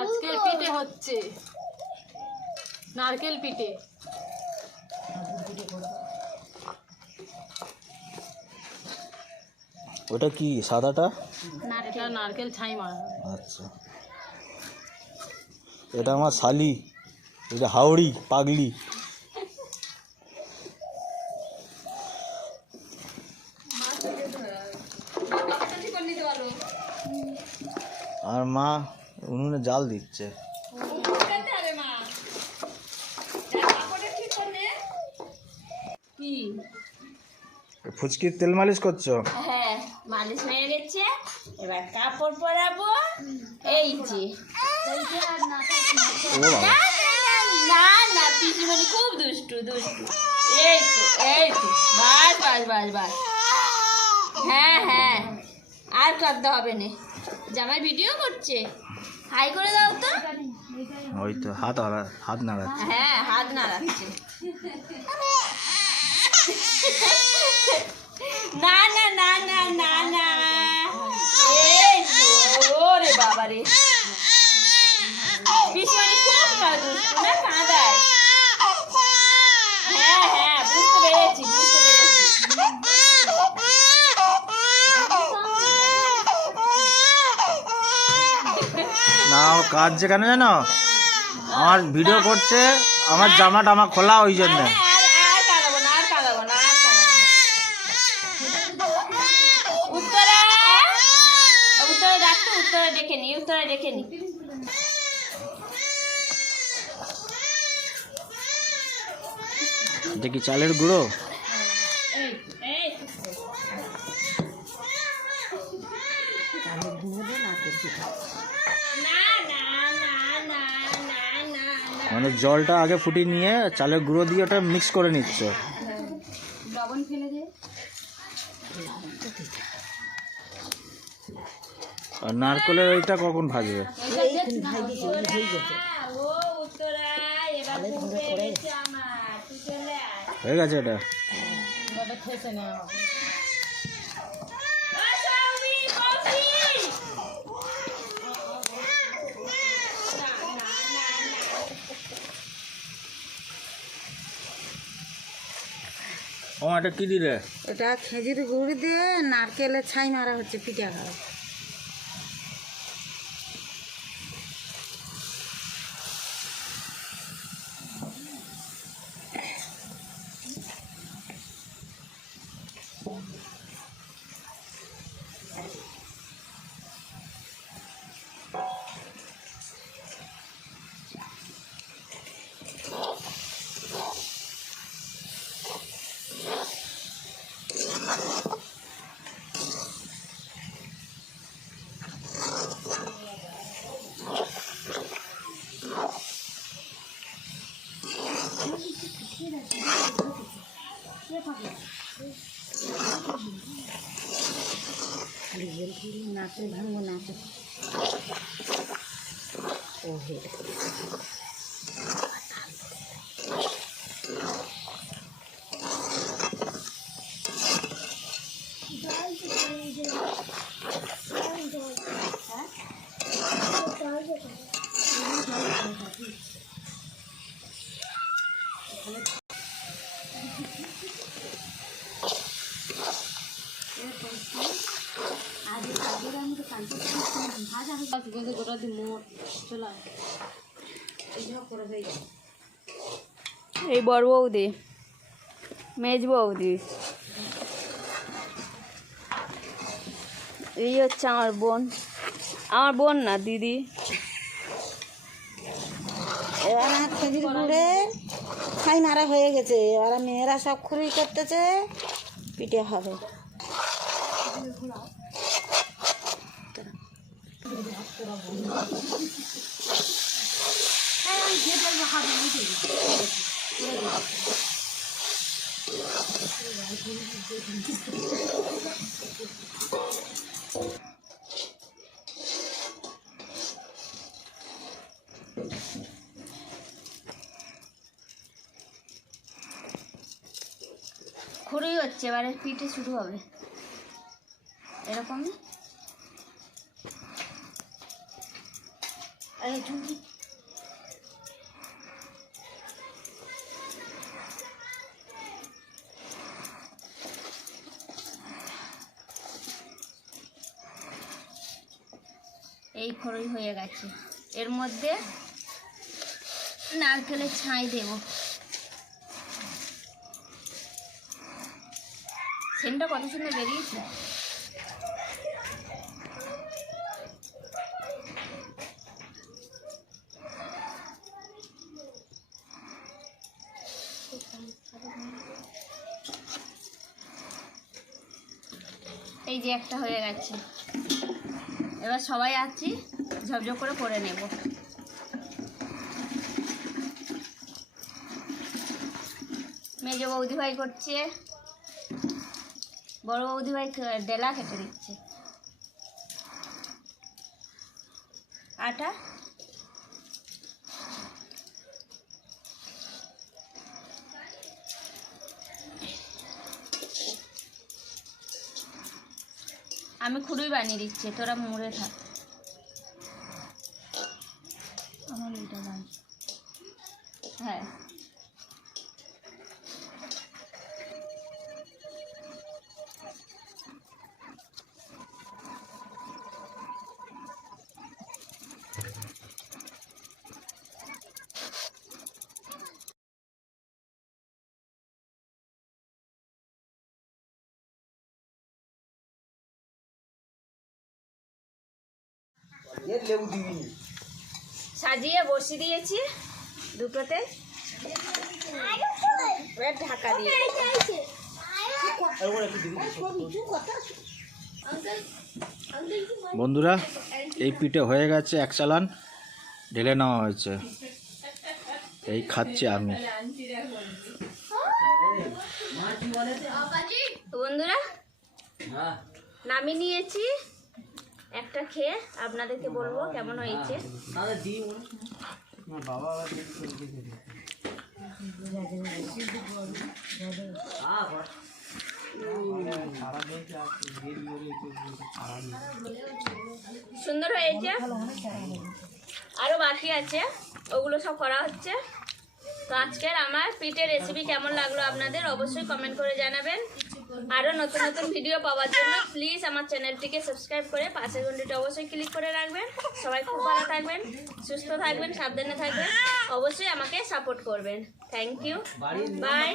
আজকে পিঠে হচ্ছে। নারকেল পিঠে। ওটা কি সাদাটা? এটা নারকেল ছাই মারা। আচ্ছা। এটা আমার শালি। এটা হাওড়ি পাগলি। আর মা উনুনে জাল দিচ্ছে। ফুচকির তেল মালিশ করছ? হ্যাঁ মালিশ হয়ে গেছে। এবার কাপড় পরাবো। এই যে। না না খুব দুষ্টু দুষ্টু। এই তো এই তো। বাস বাস বাস বাস। হ্যাঁ হ্যাঁ। আর করতে হবে না। জামাই ভিডিও করছে? হাই করে দাও তো। ওই তো হাত হাত নাড়াচ্ছে। হ্যাঁ হাত নাড়াচ্ছে। না না না না না না। ওরে বাবা রে পিসিমণি খুব দুষ্টু না কাঁদায় হ্যাঁ হ্যাঁ বুঝতে পেরেছি বুঝতে পেরেছি কাজ যেখানে জানো? আমার ভিডিও করছে আমার জামা টামা খোলা ওই জন্য। কাঁদাবো না উত্তরা উত্তরে এটা চালের গুঁড়ো। এই এই। না না না না না না না মানে জলটা আগে ফুটিয়ে নিয়ে চালের গুঁড়ো দিয়ে ওটা মিক্স করে নিচ্ছ। লবণ ফেলে দে। আর নারকেলের ওইটা কখন ভাজবে? হয়ে গেছে এটা ওটা ঠেসে নেওয়া হবে ও সৌমি কফি না না না না ও এটা কি দিলে? এটা খেজুর গুড় দিয়ে নারকেলের ছাই মারা হচ্ছে পিঠা খাওয়া नाचो भंगो नाचो ओहे এই বড় বৌদি মেজ বৌদি। এই হচ্ছে আমার বোন। আমার বোন না দিদি। এবার আমার খেজুর গুড়ে ছাই মারা হয়ে গেছে। এবার মেয়েরা সব খুঁড়ি করতেছে পিঠে হবে। খুঁড়েই হচ্ছে এবারে পিঠে শুরু হবে। এরকম এই খড়ই হয়ে গেছে। এর মধ্যে নারকেলের ছাই দেব। সেন্টটা কত সুন্দর বেরিয়েছে? এই যে একটা হয়ে গেছে। এবার সবাই আছি ঝপঝপ করে করে নেব। মেজ বৌদি ভাই করছে, বড় বৌদি ভাই ডেলা কেটে দিচ্ছে। আটা? আমি খুঁড়ুই বানিয়ে দিচ্ছি তোরা মুড়ে থাক। আমার এইটা বানি হ্যাঁ সাজিয়ে বসিয়ে দিয়েছি দুটোতে। ঢাকা দিয়ে। বন্ধুরা এই পিঠে হয়ে গেছে এক চালান। ঢেলে নেওয়া হয়েছে। এই খাচ্ছি আমি। বন্ধুরা নামিয়ে নিয়েছি। একটা খেয়ে আপনাদেরকে বলব কেমন হয়েছে। সুন্দর হয়েছে। আরও বাকি আছে। ওগুলো সব করা হচ্ছে। তো আজকের আমার পিঠের রেসিপি কেমন লাগল আপনাদের অবশ্যই কমেন্ট করে জানাবেন। আরও নতুন নতুন ভিডিও পাওয়ার জন্য প্লিজ আমার চ্যানেলটিকে সাবস্ক্রাইব করে পাশের ঘন্টিটা অবশ্যই ক্লিক করে রাখবেন। সবাই খুব ভালো থাকবেন সুস্থ থাকবেন সাবধানে থাকবেন। অবশ্যই আমাকে সাপোর্ট করবেন। থ্যাংক ইউ বাই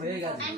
হয়ে গেছে।